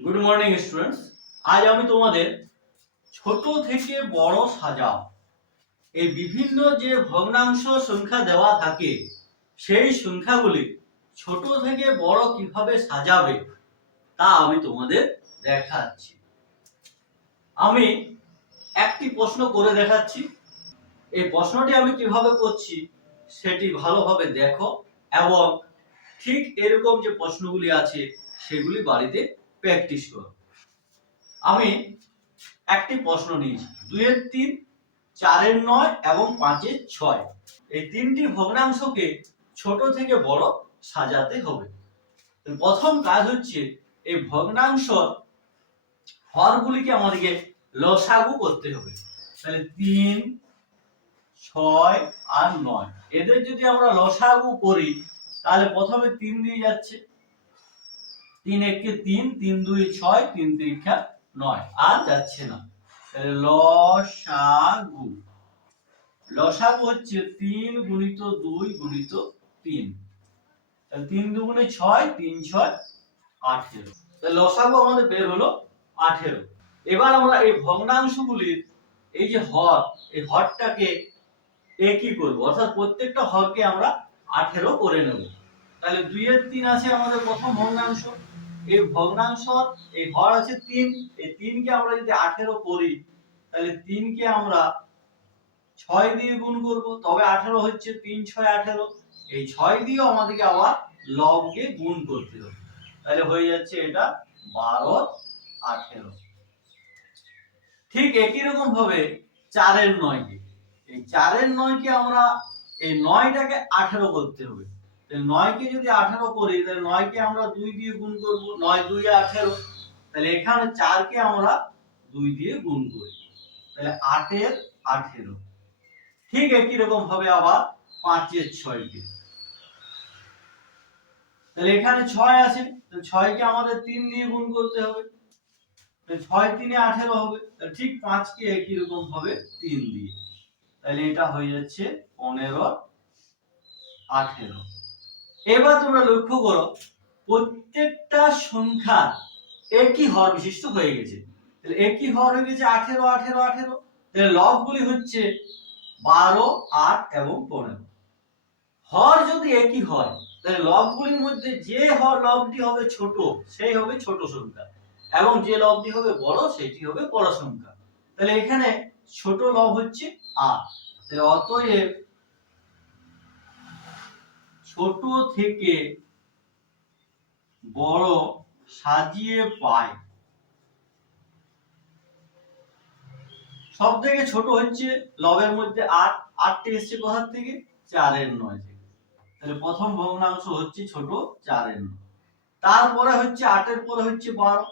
Good morning students. আজ আমি তোমাদের ছোট থেকে বড় সাজাও এই বিভিন্ন যে ভগ্নাংশ সংখ্যা দেওয়া থাকে সেই সংখ্যাগুলি ছোট থেকে বড় কিভাবে সাজাবে তা আমি তোমাদের দেখাচ্ছি। আমি একটি প্রশ্ন করে দেখাচ্ছি। এই প্রশ্নটি আমি কিভাবে করছি সেটি ভালোভাবে দেখো এবং ঠিক এরকম যে প্রশ্নগুলি আছে সেগুলি বাড়িতে প্র্যাকটিস করো। আমি একটি প্রশ্ন নিয়েছি 2-এর 3, 4-এর 9 এবং 5-এর 6। এই তিনটি ভগ্নাংশকে ছোট থেকে বড় সাজাতে হবে। প্রথম কাজ হচ্ছে এই ভগ্নাংশ হরগুলিকে আমাদেরকে লসাগু করতে হবে। তাহলে 3, 6 আর 9 এদের যদি আমরা লসাগু করি তাহলে প্রথমে 3 দিয়ে যাচ্ছে, 3 একে 3, 3 2 6, 3 3 9 আর যাচ্ছে না। তাহলে লসাগু লসাগু হচ্ছে 3 গুণিত 2 গুণিত 3। তাহলে 3 দুগুণে 6, 3 6 18। তাহলে লসাগু আমাদের বের হলো 18। এবার আমরা এই ভগ্নাংশগুলির এই যে হর, এই হরটাকে একই করব, অর্থাৎ প্রত্যেকটা হরকে আমরা 18 করে নেব। তাহলে 2-এর 3 আছে আমাদের প্রথম ভগ্নাংশ। এই ভগ্নাংশ এই হর আছে 3, এই 3 কে আমরা যদি 18 করি তাহলে 3 কে আমরা 6 দিয়ে গুণ করব, তবে 18 হচ্ছে। 3 6 18। এই 6 দিয়ে আমাদেরকে আবার লবকে গুণ করতে হবে। তাহলে হয়ে যাচ্ছে এটা 12 18। ঠিক একই রকম ভাবে 4-এর 9 কে, এই 4-এর 9 কে আমরা এই 9টাকে 18 করতে হবে। তাহলে 9 কে যদি 18 করি তাহলে 9 কে আমরা 2 দিয়ে গুণ করব, 9 2 18। তাহলে এখানে 4 কে আমরা 2 দিয়ে গুণ করি, তাহলে 8-এর 18। ঠিক একই রকম ভাবে আবার 5-এর 6 কে, তাহলে এখানে 6 আছে, তাহলে 6 কে আমাদের 3 দিয়ে গুণ করতে হবে, তাহলে 6 3 18 হবে। তাহলে ঠিক 5 কে একই রকম ভাবে 3 দিয়ে, তাহলে এটা হয়ে যাচ্ছে 15 18। এবার তোমরা লক্ষ্য করো প্রত্যেকটা সংখ্যা একই হর বিশিষ্ট হয়ে গেছে। তাহলে একই হর হয়ে গেছে 18 18 18। তাহলে লবগুলি হচ্ছে 12 8 এবং 15। হর যদি একই হয় তাহলে লবগুলির মধ্যে যে হর লবটি হবে ছোট সেই হবে ছোট সংখ্যা এবং যে লবটি হবে বড় সেটি হবে বড় সংখ্যা। তাহলে এখানে ছোট লব হচ্ছে 8। তাহলে অতএব ছোট থেকে বড় সাজিয়ে পাই সব থেকে ছোট হচ্ছে লবের মধ্যে 8। 8টি এসছে কোথা থেকে? 4-এর 9 থেকে। তাহলে প্রথম ভগ্নাংশ হচ্ছে ছোট 4-এর 9। তারপরে হচ্ছে 8-এর পরে হচ্ছে 12।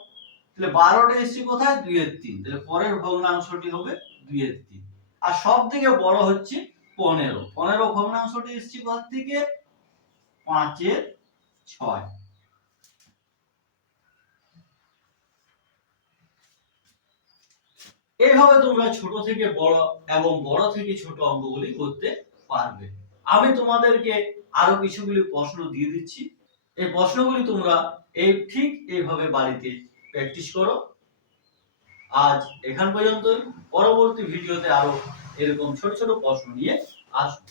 তাহলে 12টা এসছে কোথায়? 2-এর 3। তাহলে পরের ভগ্নাংশটি হবে 2-এর 3। আর সব থেকে বড় হচ্ছে 15। 15 ভগ্নাংশটি এসছে কোথা থেকে? 5-এর 6। এইভাবে তোমরা ছোট থেকে বড় এবং বড় থেকে ছোট অঙ্কগুলি করতে পারবে। আমি তোমাদেরকে আরো কিছুগুলি প্রশ্ন দিয়ে দিচ্ছি। এই প্রশ্নগুলি তোমরা ঠিক এইভাবে বাড়িতে প্র্যাকটিস করো। আজ এখান পর্যন্ত। পরবর্তী ভিডিওতে আরো এরকম ছোট ছোট প্রশ্ন নিয়ে আসবো।